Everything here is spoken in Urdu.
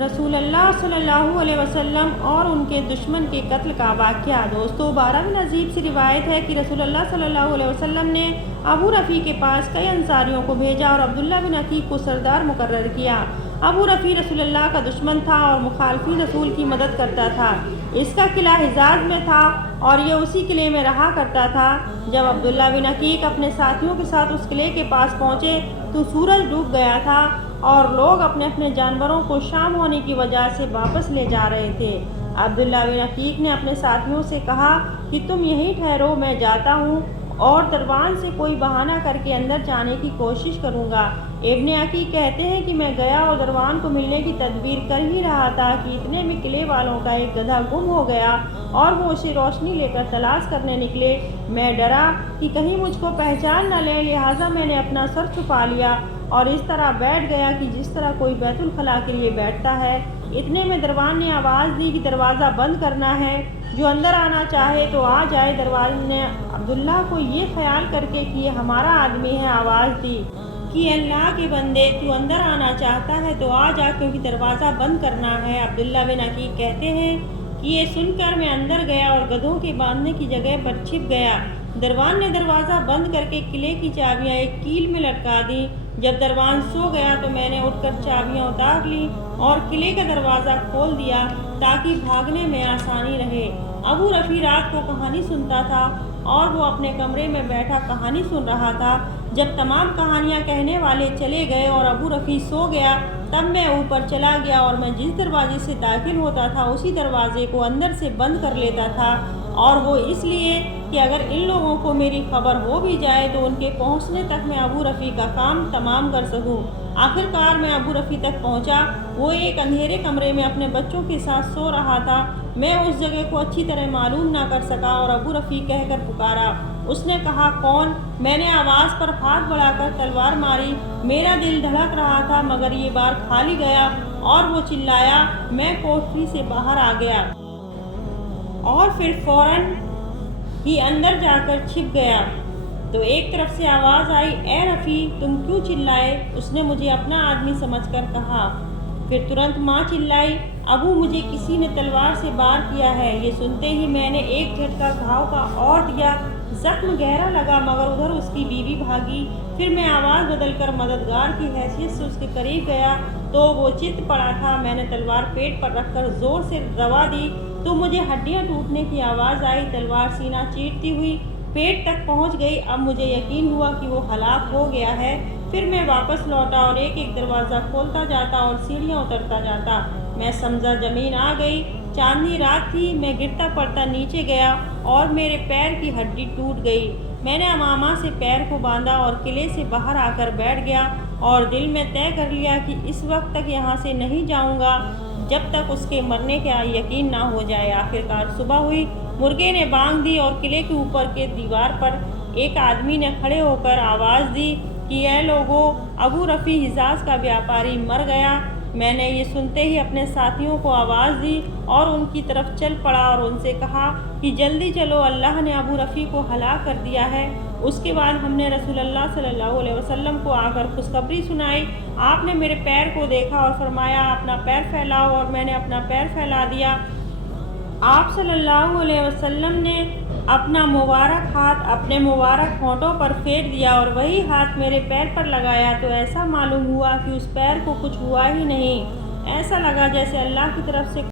رسول اللہ صلی اللہ علیہ وسلم اور ان کے دشمن کے قتل کا واقعہ۔ دوستو، بارہ بن عزیب سے روایت ہے کہ رسول اللہ صلی اللہ علیہ وسلم نے ابو رفیع کے پاس کئی انصاریوں کو بھیجا اور عبداللہ بن عقیق کو سردار مقرر کیا۔ ابو رفیع رسول اللہ کا دشمن تھا اور مخالفین رسول کی مدد کرتا تھا۔ اس کا قلعہ حجاز میں تھا اور یہ اسی قلعے میں رہا کرتا تھا۔ جب عبداللہ بن عقیق اپنے ساتھیوں کے ساتھ اس قلعے کے پاس پہنچے تو سورج ڈوب گیا تھا اور لوگ اپنے اپنے جانوروں کو شام ہونے کی وجہ سے واپس لے جا رہے تھے۔ عبداللہ بن عقیق نے اپنے ساتھیوں سے کہا کہ تم یہیں ٹھہرو، میں جاتا ہوں اور دروان سے کوئی بہانہ کر کے اندر جانے کی کوشش کروں گا۔ ابن عقیق کہتے ہیں کہ میں گیا اور دروان کو ملنے کی تدبیر کر ہی رہا تھا کہ اتنے میں قلعے والوں کا ایک گدھا گم ہو گیا اور وہ اسے روشنی لے کر تلاش کرنے نکلے۔ میں ڈرا کہ کہیں مجھ کو پہچان نہ لیں، لہٰذا میں نے اپنا سر چھپا لیا اور اس طرح بیٹھ گیا کہ جس طرح کوئی بیت الخلاء کے لیے بیٹھتا ہے۔ اتنے میں دروان نے آواز دی کہ دروازہ بند کرنا ہے، جو اندر آنا چاہے تو آ جائے۔ دروازے نے عبداللہ کو یہ خیال کر کے کہ یہ ہمارا آدمی ہے آواز دی کہ اللہ کے بندے، تو اندر آنا چاہتا ہے تو آ جا، کیونکہ دروازہ بند کرنا ہے۔ عبداللہ بن عقیق کہتے ہیں کہ یہ سن کر میں اندر گیا اور گدھوں کے باندھنے کی جگہ پر چھپ گیا۔ دروان نے دروازہ بند کر کے قلعے کی چابیاں ایک کیل میں لٹکا دیں۔ جب دروان سو گیا تو میں نے اٹھ کر چابیاں اتار لیں اور قلعے کا دروازہ کھول دیا تاکہ بھاگنے میں آسانی رہے۔ ابو رفیع رات کو کہانی سنتا تھا اور وہ اپنے کمرے میں بیٹھا کہانی سن رہا تھا۔ جب تمام کہانیاں کہنے والے چلے گئے اور ابو رفیع سو گیا، تب میں اوپر چلا گیا اور میں جس دروازے سے داخل ہوتا تھا اسی دروازے کو اندر سے بند کر لیتا تھا، اور وہ اس لیے کہ اگر ان لوگوں کو میری خبر ہو بھی جائے تو ان کے پہنچنے تک میں ابو رفیع کا کام تمام کر سکوں۔ آخر کار میں ابو رفیع تک پہنچا۔ وہ ایک اندھیرے کمرے میں اپنے بچوں کے ساتھ سو رہا تھا۔ میں اس جگہ کو اچھی طرح معلوم نہ کر سکا اور ابو رفیع کہہ کر پکارا۔ اس نے کہا، کون؟ میں نے آواز پر ہاتھ بڑھا کر تلوار ماری۔ میرا دل دھڑک رہا تھا مگر یہ بار کھالی گیا اور وہ چلایا۔ میں کوٹری سے باہر آ گیا اور پھر فوراً ہی اندر جا کر چھپ گیا تو ایک طرف سے آواز آئی، اے رفیع، تم کیوں چلائے؟ اس نے مجھے اپنا آدمی سمجھ کر کہا۔ پھر ترنت ماں چلائی، ابو، مجھے کسی نے تلوار سے وار کیا ہے۔ یہ سنتے ہی میں نے ایک جھٹکا گھاؤ کا اور دیا۔ زخم گہرا لگا مگر ادھر اس کی بیوی بھاگی۔ پھر میں آواز بدل کر مددگار کی حیثیت سے اس کے قریب گیا تو وہ چت پڑا تھا۔ میں نے تلوار پیٹ پر رکھ کر زور سے روا دی تو مجھے ہڈیاں ٹوٹنے کی آواز آئی۔ تلوار سینہ چیرتی ہوئی پیٹ تک پہنچ گئی۔ اب مجھے یقین ہوا کہ وہ ہلاک ہو گیا ہے۔ پھر میں واپس لوٹا اور ایک ایک دروازہ کھولتا جاتا اور سیڑھیاں اترتا جاتا۔ میں سمجھا زمین آ گئی۔ چاندنی رات تھی۔ میں گرتا پڑتا نیچے گیا اور میرے پیر کی ہڈی ٹوٹ گئی۔ میں نے امامہ سے پیر کو باندھا اور قلعے سے باہر آ کر بیٹھ گیا اور دل میں طے کر لیا کہ اس وقت تک یہاں سے نہیں جاؤں گا جب تک اس کے مرنے کا یقین نہ ہو جائے۔ آخرکار صبح ہوئی، مرغے نے بانگ دی اور قلعے کے اوپر کے دیوار پر ایک آدمی نے کھڑے ہو کر آواز دی کہ اے لوگو، ابو رفیع حجاز کا بیاپاری مر گیا۔ میں نے یہ سنتے ہی اپنے ساتھیوں کو آواز دی اور ان کی طرف چل پڑا اور ان سے کہا کہ جلدی چلو، اللہ نے ابو رفیع کو ہلاک کر دیا ہے۔ اس کے بعد ہم نے رسول اللہ صلی اللہ علیہ وسلم کو آ کر خوشخبری سنائی۔ آپ نے میرے پیر کو دیکھا اور فرمایا، اپنا پیر پھیلاؤ، اور میں نے اپنا پیر پھیلا دیا۔ آپ صلی اللہ علیہ وسلم نے اپنا مبارک ہاتھ اپنے مبارک ہونٹوں پر پھیر دیا اور وہی ہاتھ میرے پیر پر لگایا تو ایسا معلوم ہوا کہ اس پیر کو کچھ ہوا ہی نہیں۔ ایسا لگا جیسے اللہ کی طرف سے